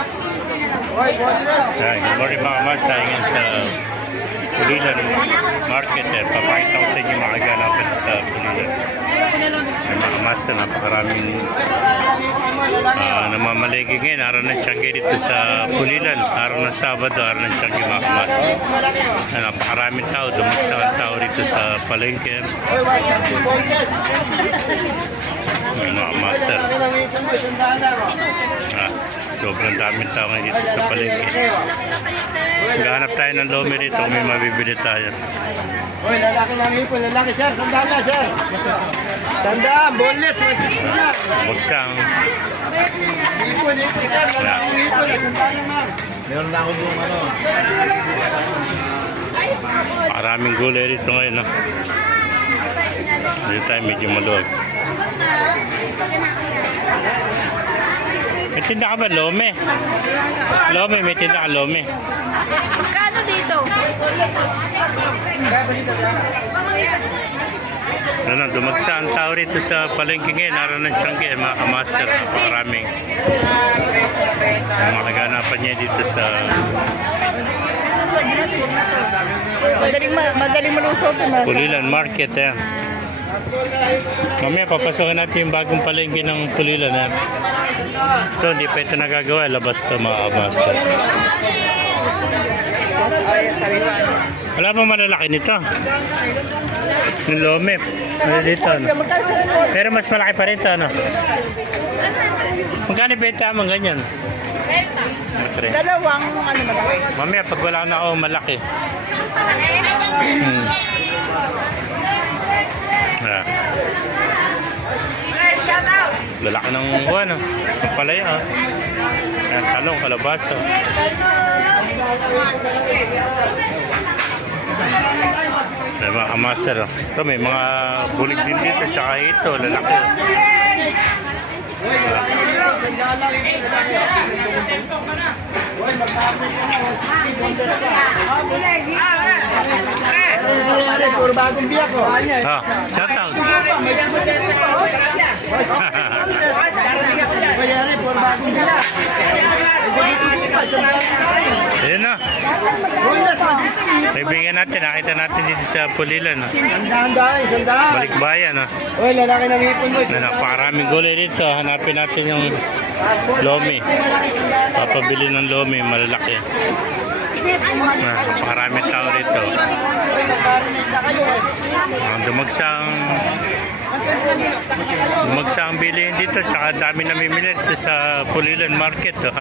Good morning mga mas, tayo ngayon sa Pulilan Market. Papakita ko sa inyo mga kaganapan sa Pulilan. Mga mas, napakaraming namamalegi ngayon. Araw ng Tiangge dito sa Pulilan. Araw ng Sabado, araw ng Tiangge mga mas. Napakaraming tao, dumagsang tao dito sa palengke. Mga master. Sobrang daming tao ngayon dito sa palengke. Gahanap tayo ng lomi rito kung may mabibili tayo. Uy, lalaki ng hipon, lalaki sir, sandaan na sir. Sandaan, boneless, Bagsang. hipon sir, lalaki ng hipon, sandaan na ma'am. Meron na ako yung ano. Maraming gulay rito ngayon. No? Dito tayo medyo maluwag. May tinda ka ba? Lome? Lome, may tinda ka lome. Magkano dito? Dumagsa ang tao rito sa palengke ngayon. Araw ng Tiangge, mga kamaster. Napakaraming mga kaganapan niya dito sa Madaling malusog. Pulilan Market. Mamaya papasokin natin yung bagong palengke ng Pulilan. Ito, hindi pa ito nagagawa. Labas ito mga kamaster. Wala pa malalaki nito. Yung lome. Ano dito? No? Pero mas malaki pa rin ito. No? Magkano benta mo ganyan? Dalawang ano malaki? Mamaya pag wala na ako malaki. Lalaki ng buwan. Ang palaya. Yan, talong, kalabasa. May mga kamaster. Ito may mga bulig din dito. Tsaka ito, lalaki. Puro bagong biyak ko. Shout out. Ayan na. Kaibigan natin, nakita natin dito sa Pulilan. Sandaan. Balikbayan. Uy, lalaki ng hipon mo. Napakaraming gulay dito. Hanapin natin yung lomi. Papabili ng lomi, malalaki. Napakaraming tao dito. Dumagsang bilihin dito. Tsaka dami namimili dito sa Pulilan Market.